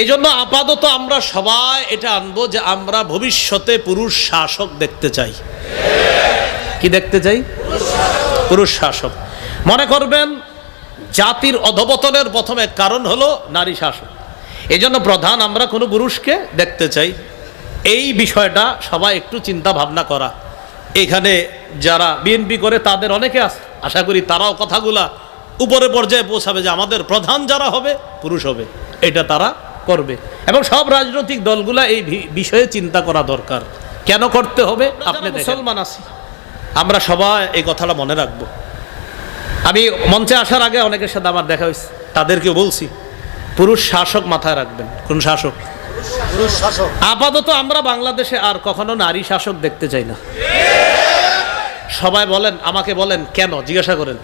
এই জন্য আপাতত আমরা সবাই এটা আনব যে আমরা ভবিষ্যতে পুরুষ শাসক দেখতে চাই। কি দেখতে চাই? পুরুষ শাসক। মনে করবেন, জাতির অধপতনের প্রথমে কারণ হলো নারী শাসক। এই জন্য প্রধান আমরা কোনো পুরুষকে দেখতে চাই। এই বিষয়টা সবাই একটু চিন্তা ভাবনা করা। এখানে যারা বিএনপি করে তাদের অনেকে আশা করি তারাও কথাগুলা উপরে পর্যায়ে পৌঁছাবে যে আমাদের প্রধান যারা হবে, পুরুষ হবে। এটা তারা করবে। এবং সব রাজনৈতিক দলগুলা এই বিষয়ে চিন্তা করা দরকার। কেন করতে হবে? আপনি মুসলমান আছি। আমরা সবাই এই কথাটা মনে রাখব। আমি মঞ্চে আসার আগে অনেকের সাথে আমার দেখা হয়েছে। তাদেরকে বলছি পুরুষ শাসক মাথায় রাখবেন। কোন শাসক। আপাতত আমরা বাংলাদেশে আর কখনো নারী শাসক দেখতে চাই না। সবাই বলেন আমাকে বলেন কেন? জিজ্ঞাসা করেন।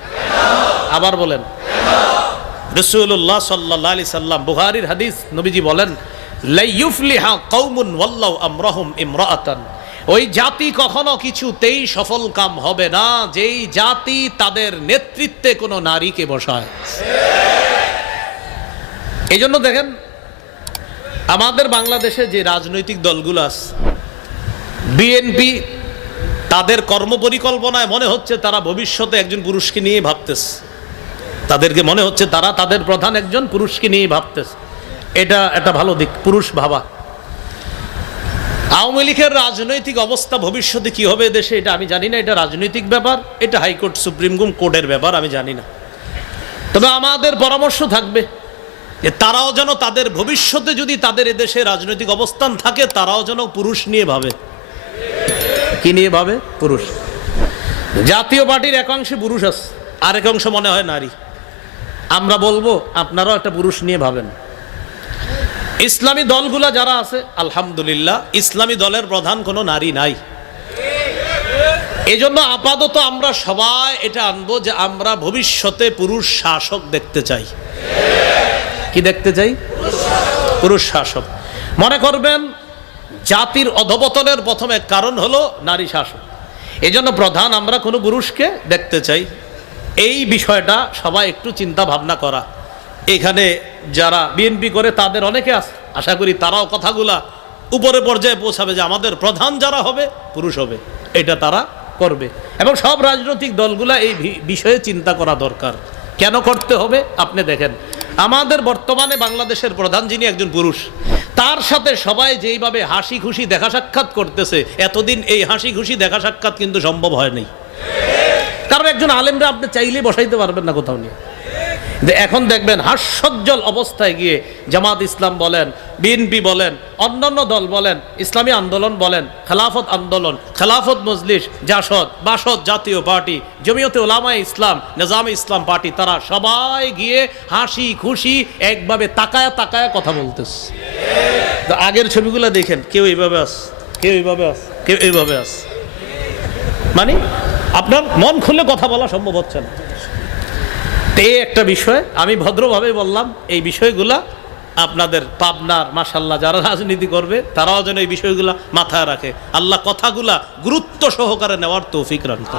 আবার বলেন। রসুল্লাহ সাল্লাহ আলি সাল্লাম বুহারির হাদিস নবীজি বলেন কৌমুন ওই জাতি কখনো কিছুতেই সফল কাম হবে না, যেই জাতি তাদের নেতৃত্বে কোনো নারীকে বসায়। এই জন্য দেখেন, আমাদের বাংলাদেশে যে রাজনৈতিক দলগুলো আছে, বিএনপি তাদের কর্মপরিকল্পনায় মনে হচ্ছে তারা ভবিষ্যতে একজন পুরুষকে নিয়ে ভাবতেছে। তাদেরকে মনে হচ্ছে তারা তাদের প্রধান একজন পুরুষকে নিয়ে ভাবতেছে। এটা একটা ভালো দিক, পুরুষ ভাবা। আওয়ামী লীগের রাজনৈতিক অবস্থা ভবিষ্যতে কি হবে দেশে, এটা আমি জানি না, এটা রাজনৈতিক ব্যাপার, এটা হাইকোর্ট, সুপ্রিম কোর্টের ব্যাপার, আমি জানি না। তবে আমাদের পরামর্শ থাকবে যে তারাও যেন তাদের ভবিষ্যতে যদি তাদের এদেশে রাজনৈতিক অবস্থান থাকে, তারাও যেন পুরুষ নিয়ে ভাবে। কি নিয়ে ভাবে? পুরুষ। জাতীয় পার্টির একাংশে পুরুষ আছে আর একাংশ মনে হয় নারী। আমরা বলব, আপনারাও একটা পুরুষ নিয়ে ভাবেন। ইসলামী দলগুলা যারা আছে, আলহামদুলিল্লাহ, ইসলামী দলের প্রধান কোনো নারী নাই। এজন্য আপাতত আমরা সবাই এটা আনব যে আমরা ভবিষ্যতে পুরুষ শাসক দেখতে চাই। কি দেখতে চাই? পুরুষ শাসক। মনে করবেন, জাতির অধপতনের প্রথমে কারণ হলো নারী শাসক। এই জন্য প্রধান আমরা কোনো পুরুষকে দেখতে চাই। এই বিষয়টা সবাই একটু চিন্তা ভাবনা করা। এখানে যারা বিএনপি করে তাদের অনেকে আছে। আশা করি তারাও কথাগুলা উপরে পর্যায়ে পৌঁছাবে যে আমাদের প্রধান যারা হবে, পুরুষ হবে। এটা তারা করবে। এবং সব রাজনৈতিক দলগুলা এই বিষয়ে চিন্তা করা দরকার। কেন করতে হবে? আপনি দেখেন। আমাদের বর্তমানে বাংলাদেশের প্রধান যিনি একজন পুরুষ, তার সাথে সবাই যেইভাবে হাসি খুশি দেখা সাক্ষাৎ করতেছে, এতদিন এই হাসি খুশি দেখা সাক্ষাৎ কিন্তু সম্ভব হয়নি। কারণ একজন আলেমরা আপনি চাইলেই বসাইতে পারবেন না কোথাও নিয়ে। যে এখন দেখবেন হাস্যজ্জ্বল অবস্থায় গিয়ে জামাত ইসলাম বলেন বিএনপি বলেন, অন্যান্য দল বলেন, ইসলামী আন্দোলন বলেন, খেলাফত আন্দোলন, খেলাফত মজলিস, জাসদ, বাসদ জাতীয় পার্টি, জমিয়তে ওলামায় ইসলাম, নিজামে ইসলাম পার্টি, তারা সবাই গিয়ে হাসি খুশি একভাবে তাকায়া তাকায়া কথা বলতেছে। আগের ছবিগুলো দেখেন, কেউ এইভাবে আস কেউ এইভাবে আস কেউ এইভাবে আস মানে আপনার মন খুলে কথা বলা সম্ভব হচ্ছে না। তে একটা বিষয়, আমি ভদ্রভাবে বললাম, এই বিষয়গুলা আপনাদের পাবনার মাসাল্লাহ যারা রাজনীতি করবে, তারাও যেন এই বিষয়গুলা মাথায় রাখে। আল্লাহ কথাগুলা গুরুত্ব সহকারে নেওয়ার তৌফিক রাখতে